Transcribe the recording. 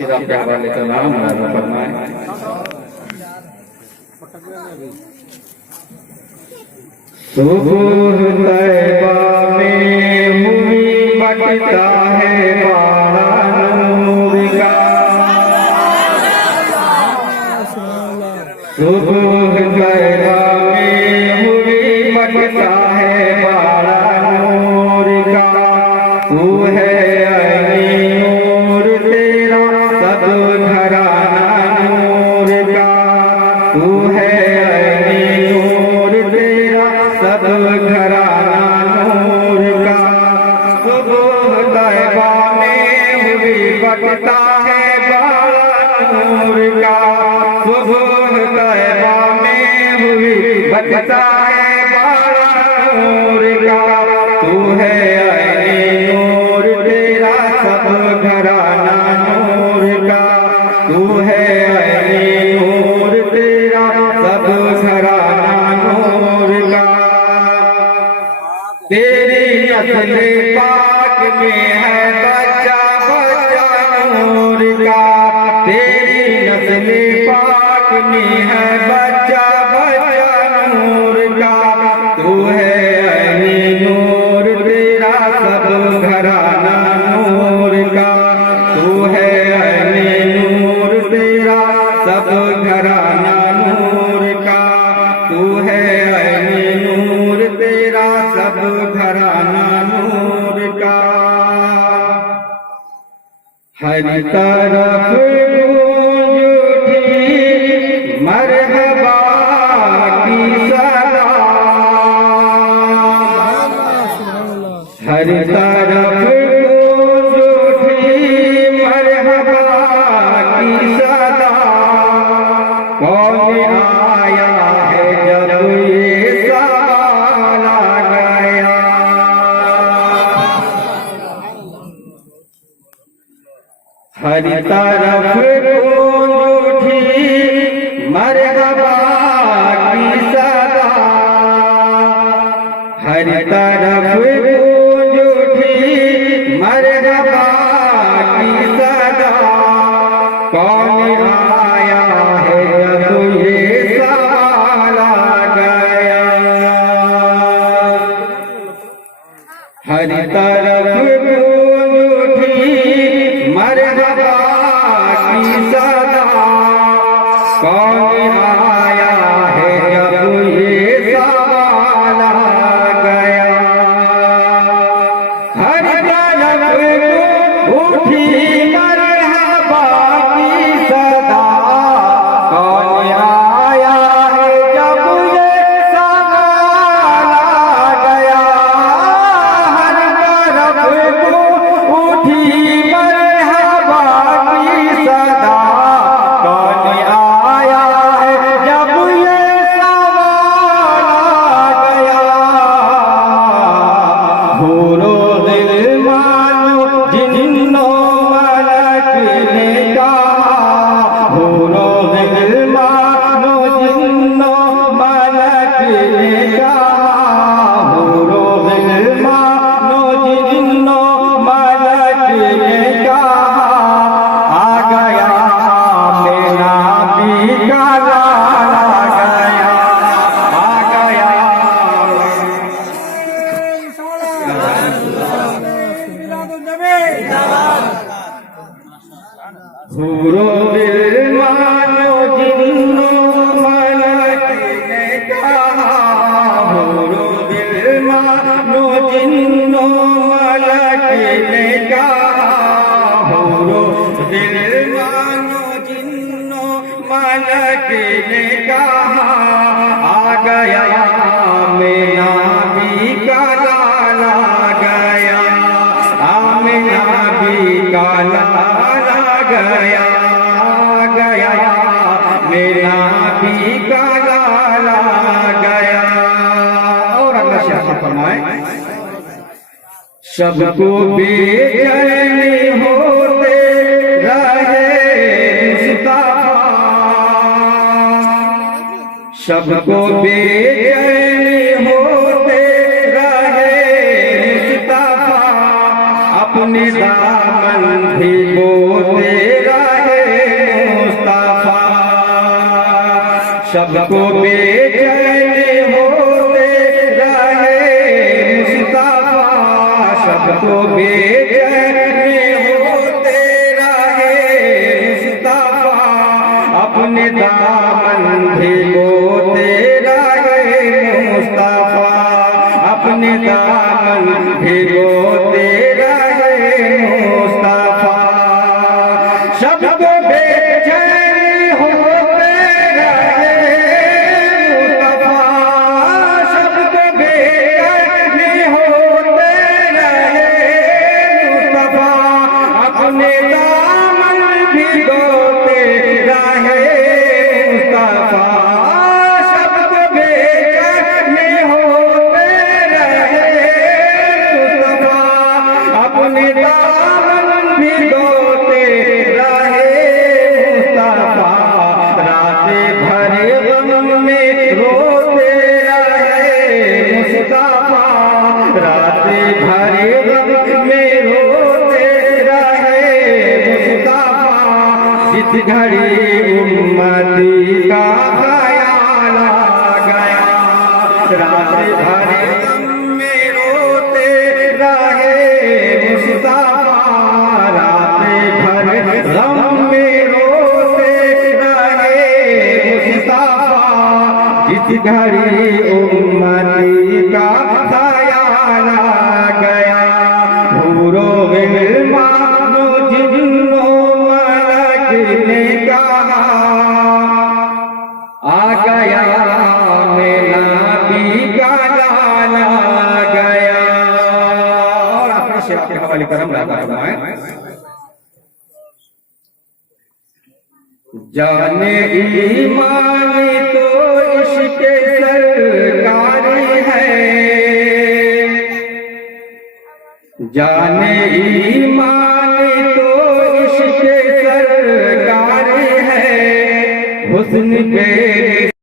शिरा के हवाले का नाम फरमाए। सुबह तैबा में हुई बटता है बाड़ा नूर का, सुबह तैबा में हुई बटता है बाड़ा नूर का। तू है अली नूर तेरा सब घराना नूर का, तू है अली नूर तेरा सब घराना नूर का। सुबह तैबा में हुई बटता है बाड़ा नूर का, सुबह तैबा में हुई बटता है बाड़ा नूर का। तू है अली नूर तेरा सब घराना नूर का, तू है अली नूर तेरा सब घराना नूर का। तेरी नस्ल पाक में है बच्चा बच्चा नूर का, तेरी नस्ल पाक में है बच्चा बच्चा नूर का। तू है अली नूर तेरा सब घराना नूर का, तू है अली नूर तेरा सब घराना नूर का, तू है अली नूर तेरा सब घराना नूर का। हर तरफ गूंज उठी मरहबा की सदा, हर तरफ गूंज उठी मरहबा की सदा। कौन आया है जब ये सवाल आ गया, हर तरफ गूंज उठी मरहबा की सदा, हर तरफ गूंज उठी मरहबा की सदा। कौन आया है जब ये सवाल आ गया, हर तरफ गूंज उठी मरहबा की सदा। कौन आया है जब ये सवाल आ गया, हर तरफ उठी मरहबा की सदा। कौन आया है जब ये सवाल आ गया, हर तरफ उठी मरहबा की सदा। कौन आया है जब ये सवाल आ गया, भूरो दिल मानो जिन्नो मलक ने कहा, भूरो दिल मानो जिन्नो मलक ने कहा, भूरो दिल मानो जिन्नो मलक ने कहा। आ गया मेरा भी काला आ गया, आ गया भूरो दिल मानो जिन्नो मलक ने कहा, भूरो दिल मानो जिन्नो मलक ने कहा, भूरो दिल मानो जिन्नो मलक ने कहा। आ गया मेरा भी काला आ गया, आमिना भी काला आ गया, आ गया मेरा भी काला आ गया। और अल्लाह शाह फरमाए, सबको बेचैन होते रहे मुस्तफा, सबको बेचैन होते रहे मुस्तफा, अपने दामन भी बोते रहे सबको बेचैन होते रहे मुस्तफा, सबको बेचैन होते रहे मुस्तफा, अपने दामन भिगोते रहे मुस्तफा, अपने दामन भिगोते रहे मुस्तफा, सबको बेचैन होते रहे मुस्तफा, सबको बेचैन होते रहे मुस्तफा, अपने दामन भिगोते रहे मुस्तफा, सबको बेचैन होते रहे मुस्तफा, अपने दामन भिगोते रहे मुस्तफा, रातें भर गम में रोते रहे मुस्तफा, रातें भर गम में रोते रहे मुस्तफा, जिस घड़ी उम्मती का ख्याल आ गया, रातें भर गम में रोते रहे मुस्तफा, रातें भर गम में रोते रहे मुस्तफा, जिस घड़ी उम्मती का ख्याल आ गया, हूरो गिलमानो जिन्नो मलक ने कहा, आ गया मेरा नबी का लाल आ गया। और अपने शेख के हवाले करम लगा फरमाएं, जाने ईमान तो इश्क सरकारी है, जाने ईमान तो इश्क सरकारी है, हुस्न पे